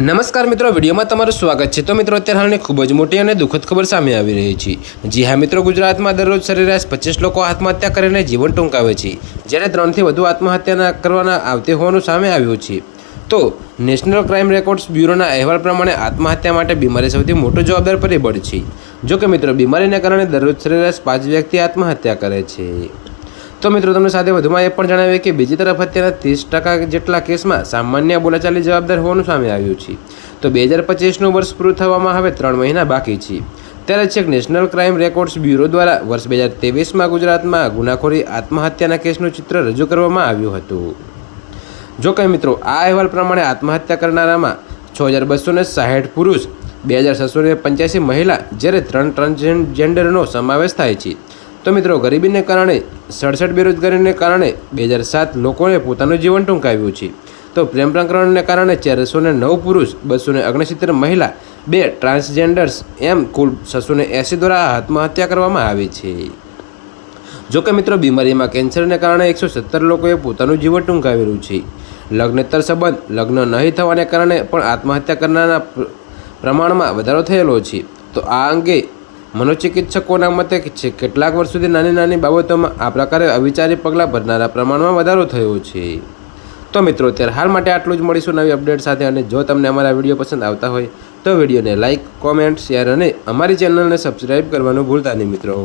નમસ્કાર મિત્રો, વિડીયોમાં તમારું સ્વાગત છે। તો મિત્રો, અત્યારે હાલની ખૂબ જ મોટી અને દુઃખદ ખબર સામે આવી રહી છે। જી હા મિત્રો, ગુજરાતમાં દરરોજ સરેરાશ 25 લોકો આત્મહત્યા કરીને જીવન ટૂંકાવે છે, જ્યારે 3થી વધુ આત્મહત્યા કરવાના આવતી હોવાનું સામે આવ્યું છે। તો નેશનલ ક્રાઇમ રેકોર્ડ્સ બ્યુરોના અહેવાલ પ્રમાણે આત્મહત્યા માટે બીમારી સૌથી મોટો જવાબદાર પરિબળ છે। જો કે મિત્રો, બીમારીને કારણે દરરોજ સરેરાશ 5 વ્યક્તિ આત્મહત્યા કરે છે। તો મિત્રો, તમને સાથે વધુમાં એ પણ જણાવીએ કે બીજી તરફ અત્યારના 30% જેટલા કેસમાં સામાન્ય બોલાચાલી જવાબદાર હોવાનું સામે આવ્યું છે। તો 2025નું વર્ષ પૂરું થવામાં હવે 3 મહિના બાકી છે। ત્યારે છેક નેશનલ ક્રાઇમ રેકોર્ડ્સ બ્યુરો દ્વારા વર્ષ 2023માં ગુજરાતમાં ગુનાખોરી આત્મહત્યાના કેસનું ચિત્ર રજૂ કરવામાં આવ્યું હતું। જો કે મિત્રો, આ અહેવાલ પ્રમાણે આત્મહત્યા કરનારામાં 6260 પુરુષ, 2685 મહિલા, જ્યારે 3 ટ્રાન્સજેન્ડરનો સમાવેશ થાય છે। તો મિત્રો, ગરીબીને કારણે 67 બેરોજગારીને કારણે 2007 લોકોએ પોતાનું જીવન ટૂંકાવ્યું છે। તો પ્રેમ પ્રકરણને કારણે 409 પુરુષ, 269 મહિલા, 2 ટ્રાન્સજેન્ડર્સ એમ કુલ 680 દ્વારા આત્મહત્યા કરવામાં આવી છે। જો કે મિત્રો, બીમારીમાં કેન્સરને કારણે 117 લોકોએ પોતાનું જીવન ટૂંકાવેલું છે। લગ્નેતર સંબંધ લગ્ન નહીં થવાને કારણે પણ આત્મહત્યા કરનારના પ્રમાણમાં વધારો થયેલો છે। તો આ અંગે મનોચિકિત્સકોના મતે કેટલાક વર્ષ સુધી નાની નાની બાબતોમાં આ પ્રકારે અવિચારી પગલાં ભરનારા પ્રમાણમાં વધારો થયો છે। તો મિત્રો, અત્યારે હાલ માટે આટલું જ। મળીશું નવી અપડેટ સાથે। અને જો તમને અમારા વિડીયો પસંદ આવતા હોય તો વિડીયોને લાઇક, કોમેન્ટ, શેર અને અમારી ચેનલને સબસ્ક્રાઈબ કરવાનું ભૂલતા નહીં મિત્રો।